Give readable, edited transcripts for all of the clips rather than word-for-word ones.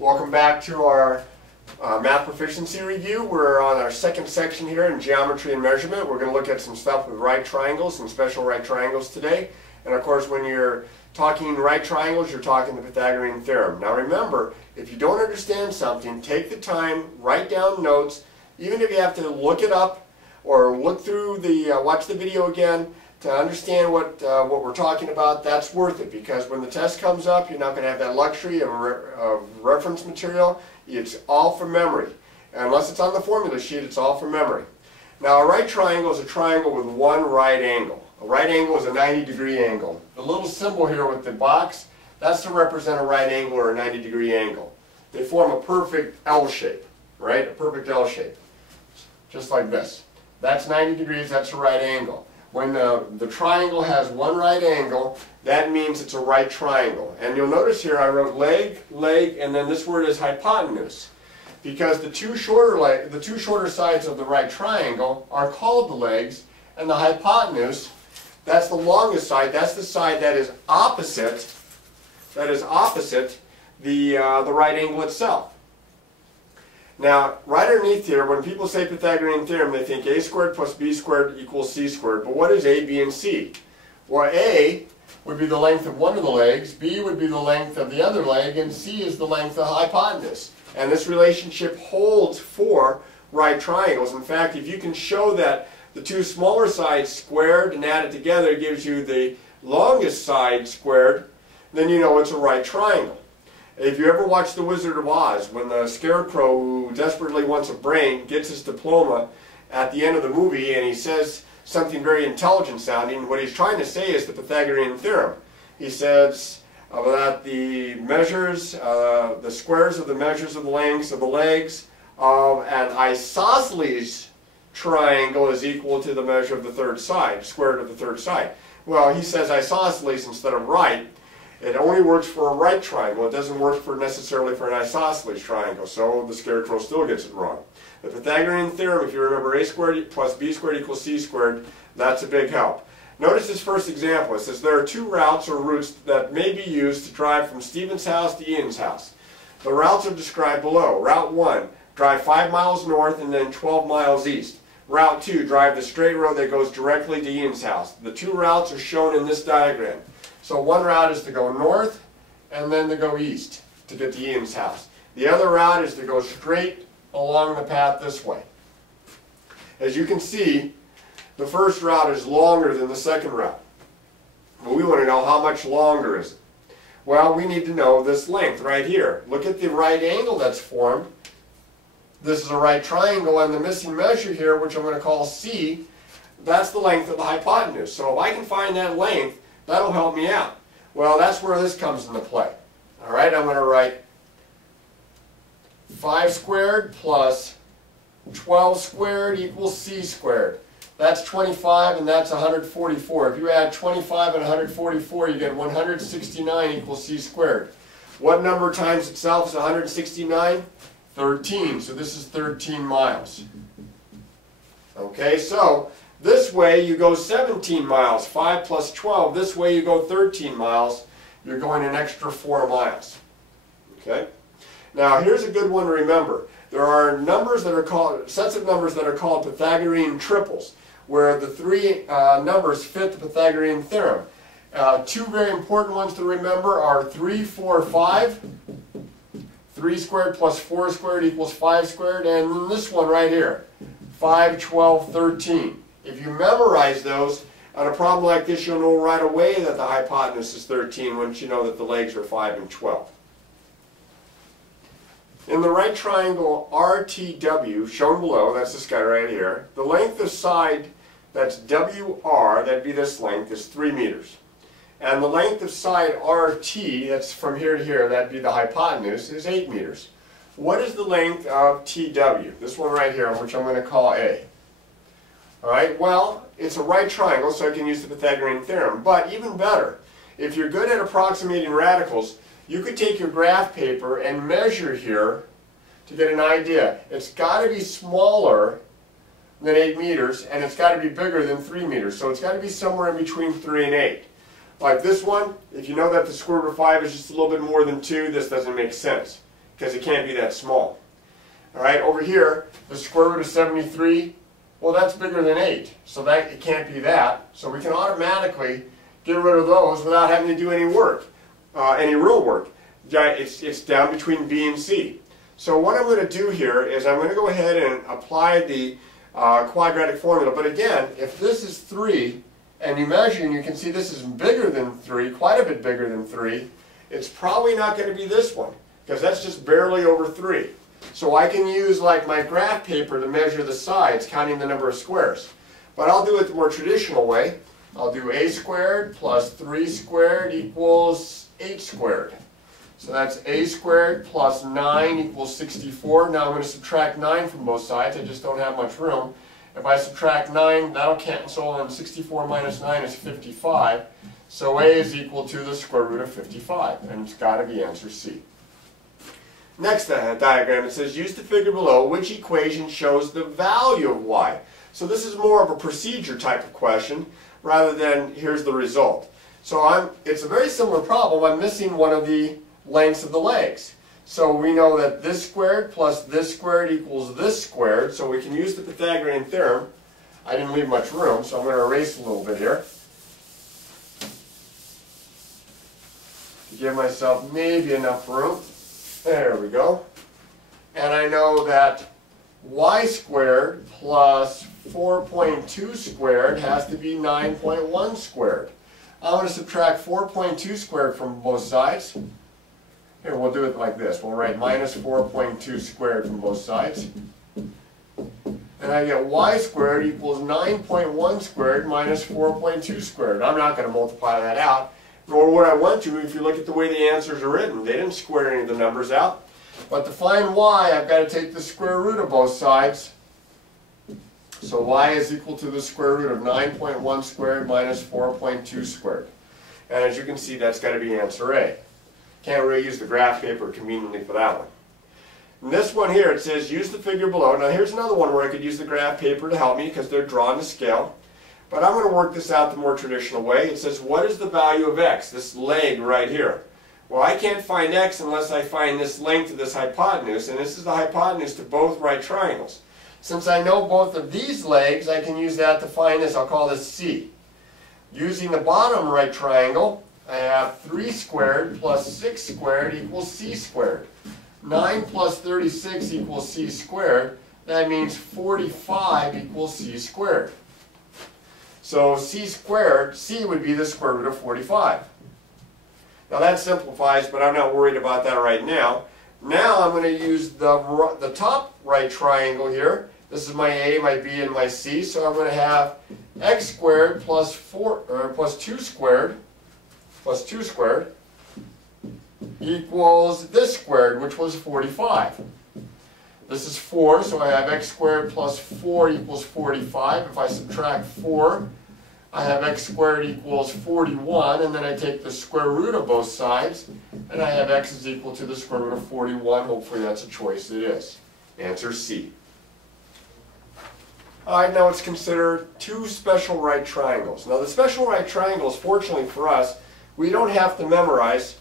Welcome back to our math proficiency review. We're on our second section here in geometry and measurement. We're going to look at some stuff with right triangles and special right triangles today. And of course, when you're talking right triangles, you're talking the Pythagorean Theorem. Now remember, if you don't understand something, take the time, write down notes, even if you have to look it up or look through watch the video again to understand what we're talking about. That's worth it, because when the test comes up, you're not going to have that luxury of reference material. It's all from memory. Unless it's on the formula sheet, it's all from memory. Now, a right triangle is a triangle with one right angle. A right angle is a 90-degree angle. The little symbol here with the box, that's to represent a right angle or a 90-degree angle. They form a perfect L shape, right? A perfect L shape. Just like this. That's 90 degrees, that's a right angle. When the triangle has one right angle, that means it's a right triangle. And you'll notice here I wrote leg, leg, and then this word is hypotenuse. Because the two shorter sides of the right triangle are called the legs, and the hypotenuse, that's the longest side, that's the side that is opposite the right angle itself. Now, right underneath here, when people say Pythagorean Theorem, they think a squared plus b squared equals c squared. But what is a, b, and c? Well, a would be the length of one of the legs, b would be the length of the other leg, and c is the length of the hypotenuse. And this relationship holds for right triangles. In fact, if you can show that the two smaller sides squared and added together gives you the longest side squared, then you know it's a right triangle. If you ever watch The Wizard of Oz, when the scarecrow who desperately wants a brain gets his diploma at the end of the movie and he says something very intelligent sounding, what he's trying to say is the Pythagorean Theorem. He says that the measures, the squares of the measures of the lengths of the legs of an isosceles triangle is equal to the measure of the third side, square root of the third side. Well, he says isosceles instead of right. It only works for a right triangle. It doesn't work necessarily for an isosceles triangle, so the scarecrow still gets it wrong. The Pythagorean Theorem, if you remember a squared plus b squared equals c squared, that's a big help. Notice this first example. It says there are two routes or routes that may be used to drive from Stephen's house to Ian's house. The routes are described below. Route 1, drive 5 miles north and then 12 miles east. Route 2, drive the straight road that goes directly to Ian's house. The two routes are shown in this diagram. So one route is to go north and then to go east to get to Ian's house. The other route is to go straight along the path this way. As you can see, the first route is longer than the second route. Well, we want to know how much longer is it. Well, we need to know this length right here. Look at the right angle that's formed. This is a right triangle, and the missing measure here, which I'm going to call c, that's the length of the hypotenuse. So if I can find that length, that'll help me out. Well, that's where this comes into play. All right, I'm going to write 5 squared plus 12 squared equals c squared. That's 25 and that's 144. If you add 25 and 144, you get 169 equals c squared. What number times itself is 169? 13. So this is 13 miles. Okay, so this way you go 17 miles, 5 plus 12. This way you go 13 miles. You're going an extra 4 miles. Okay? Now here's a good one to remember. There are numbers that are called, sets of numbers that are called Pythagorean triples, where the three numbers fit the Pythagorean Theorem. Two very important ones to remember are 3, 4, 5. 3 squared plus 4 squared equals 5 squared. And this one right here, 5, 12, 13. If you memorize those, on a problem like this, you'll know right away that the hypotenuse is 13 once you know that the legs are 5 and 12. In the right triangle RTW, shown below, that's this guy right here, the length of side that's WR, that'd be this length, is 3 meters. And the length of side RT, that's from here to here, that'd be the hypotenuse, is 8 meters. What is the length of TW? This one right here, which I'm going to call A. Alright, well, it's a right triangle, so I can use the Pythagorean Theorem. But even better, if you're good at approximating radicals, you could take your graph paper and measure here to get an idea. It's got to be smaller than 8 meters, and it's got to be bigger than 3 meters. So it's got to be somewhere in between 3 and 8. Like this one, if you know that the square root of 5 is just a little bit more than 2, this doesn't make sense. because it can't be that small. All right, over here, the square root of 73, well, that's bigger than 8, so that it can't be that. So we can automatically get rid of those without having to do any work, any real work. It's down between B and C. So what I'm going to do here is I'm going to go ahead and apply the quadratic formula. But again, if this is 3, and you measure and you can see this is bigger than 3, quite a bit bigger than 3, it's probably not going to be this one, because that's just barely over 3. So I can use like my graph paper to measure the sides, counting the number of squares. But I'll do it the more traditional way. I'll do a squared plus 3 squared equals 8 squared. So that's a squared plus 9 equals 64. Now I'm going to subtract 9 from both sides. I just don't have much room. If I subtract 9, that'll cancel, and 64 minus 9 is 55. So a is equal to the square root of 55, and it's got to be answer C. Next diagram, it says, use the figure below which equation shows the value of y. So this is more of a procedure type of question rather than here's the result. So it's a very similar problem. I'm missing one of the lengths of the legs. So we know that this squared plus this squared equals this squared, so we can use the Pythagorean Theorem. I didn't leave much room, so I'm going to erase a little bit here to give myself maybe enough room. There we go. And I know that y squared plus 4.2 squared has to be 9.1 squared. I'm going to subtract 4.2 squared from both sides. Here, we'll do it like this. We'll write minus 4.2 squared from both sides. And I get y squared equals 9.1 squared minus 4.2 squared. I'm not going to multiply that out, nor would I want to if you look at the way the answers are written. They didn't square any of the numbers out. But to find y, I've got to take the square root of both sides. So y is equal to the square root of 9.1 squared minus 4.2 squared. And as you can see, that's got to be answer A. Can't really use the graph paper conveniently for that one. In this one here, it says use the figure below. Now here's another one where I could use the graph paper to help me because they're drawn to scale. But I'm going to work this out the more traditional way. It says, what is the value of x, this leg right here? Well, I can't find x unless I find this length of this hypotenuse, and this is the hypotenuse to both right triangles. Since I know both of these legs, I can use that to find this. I'll call this C. Using the bottom right triangle, I have 3 squared plus 6 squared equals c squared. 9 plus 36 equals c squared. That means 45 equals c squared. So c squared, c would be the square root of 45. Now that simplifies, but I'm not worried about that right now. Now I'm going to use the top right triangle here. This is my A, my B, and my C. So I'm going to have x squared plus 2 squared equals this squared, which was 45. This is 4, so I have x squared plus 4 equals 45. If I subtract 4, I have x squared equals 41, and then I take the square root of both sides, and I have x is equal to the square root of 41. Hopefully that's a choice it is. Answer C. Alright, now let's consider 2 special right triangles. Now the special right triangles, fortunately for us, we don't have to memorize.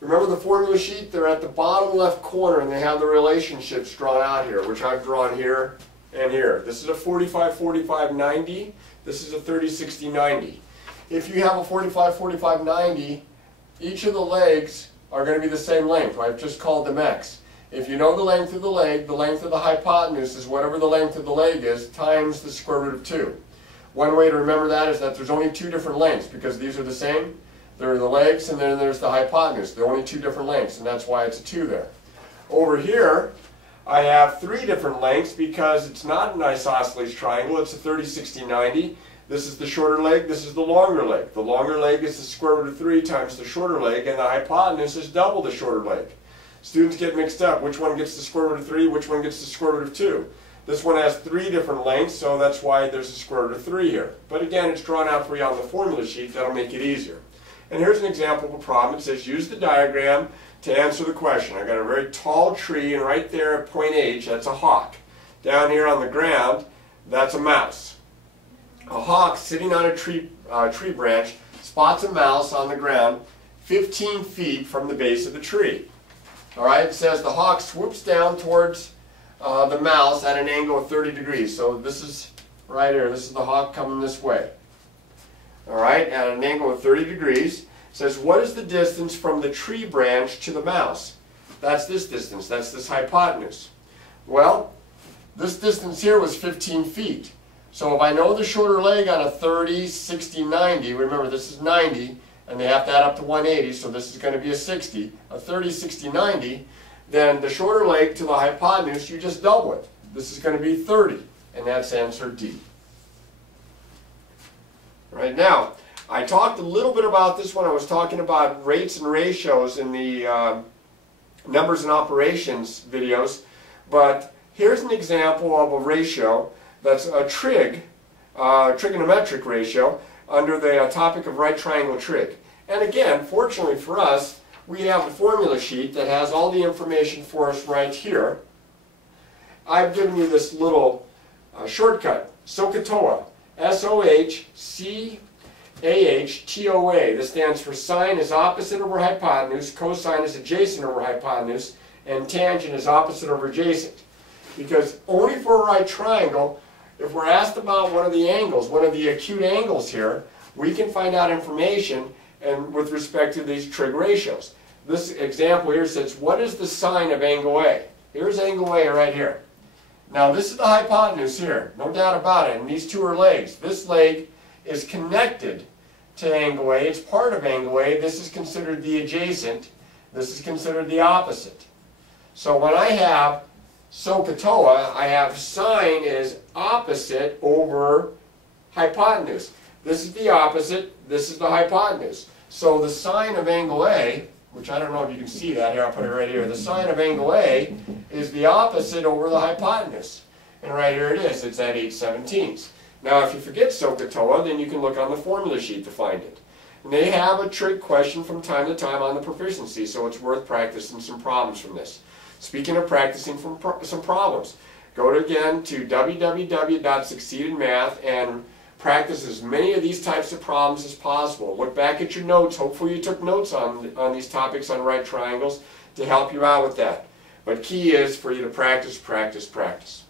Remember the formula sheet? They're at the bottom left corner and they have the relationships drawn out here, which I've drawn here and here. This is a 45, 45, 90. This is a 30, 60, 90. If you have a 45, 45, 90, each of the legs are going to be the same length. I've just called them x. If you know the length of the leg, the length of the hypotenuse is whatever the length of the leg is times the square root of 2. One way to remember that is that there's only 2 different lengths because these are the same. There are the legs and then there's the hypotenuse. There are only 2 different lengths, and that's why it's a 2 there. Over here, I have 3 different lengths because it's not an isosceles triangle. It's a 30, 60, 90. This is the shorter leg. This is the longer leg. The longer leg is the square root of 3 times the shorter leg, and the hypotenuse is double the shorter leg. Students get mixed up. Which one gets the square root of 3? Which one gets the square root of 2? This one has 3 different lengths, so that's why there's a square root of 3 here. But again, it's drawn out for you on the formula sheet. That'll make it easier. And here's an example of a problem. It says use the diagram to answer the question. I've got a very tall tree, and right there at point H, that's a hawk. Down here on the ground, that's a mouse. A hawk sitting on a tree branch spots a mouse on the ground 15 feet from the base of the tree. All right, it says the hawk swoops down towards the mouse at an angle of 30 degrees. So this is right here. This is the hawk coming this way. All right, at an angle of 30 degrees. It says, what is the distance from the tree branch to the mouse? That's this distance. That's this hypotenuse. Well, this distance here was 15 feet. So if I know the shorter leg on a 30, 60, 90, remember this is 90, and they have to add up to 180, so this is going to be a 60, a 30, 60, 90, then the shorter leg to the hypotenuse, you just double it. This is going to be 30, and that's answer D. Right now, I talked a little bit about this when I was talking about rates and ratios in the numbers and operations videos, but here's an example of a ratio that's a trig, trigonometric ratio, under the topic of right triangle trig. And again, fortunately for us, we have the formula sheet that has all the information for us right here. I've given you this little shortcut, SOHCAHTOA, S-O-H-C-A-H-T-O-A. This stands for sine is opposite over hypotenuse, cosine is adjacent over hypotenuse, and tangent is opposite over adjacent. Because only for a right triangle, if we're asked about one of the angles, one of the acute angles here, we can find out information and with respect to these trig ratios. This example here says, what is the sine of angle A? Here's angle A right here. Now this is the hypotenuse here, no doubt about it, and these two are legs. This leg is connected to angle A, it's part of angle A. This is considered the adjacent, this is considered the opposite. So when I have SOHCAHTOA, I have sine is opposite over hypotenuse. This is the opposite, this is the hypotenuse. So the sine of angle A, which I don't know if you can see that here, I'll put it right here. The sine of angle A is the opposite over the hypotenuse. And right here it is, it's at 8/17. Now if you forget SOHCAHTOA, then you can look on the formula sheet to find it. And they have a trig question from time to time on the proficiency, so it's worth practicing some problems from this. Speaking of practicing from some problems, go again to www.succeedinmath and practice as many of these types of problems as possible. Look back at your notes. Hopefully you took notes on these topics on right triangles to help you out with that. But key is for you to practice, practice, practice.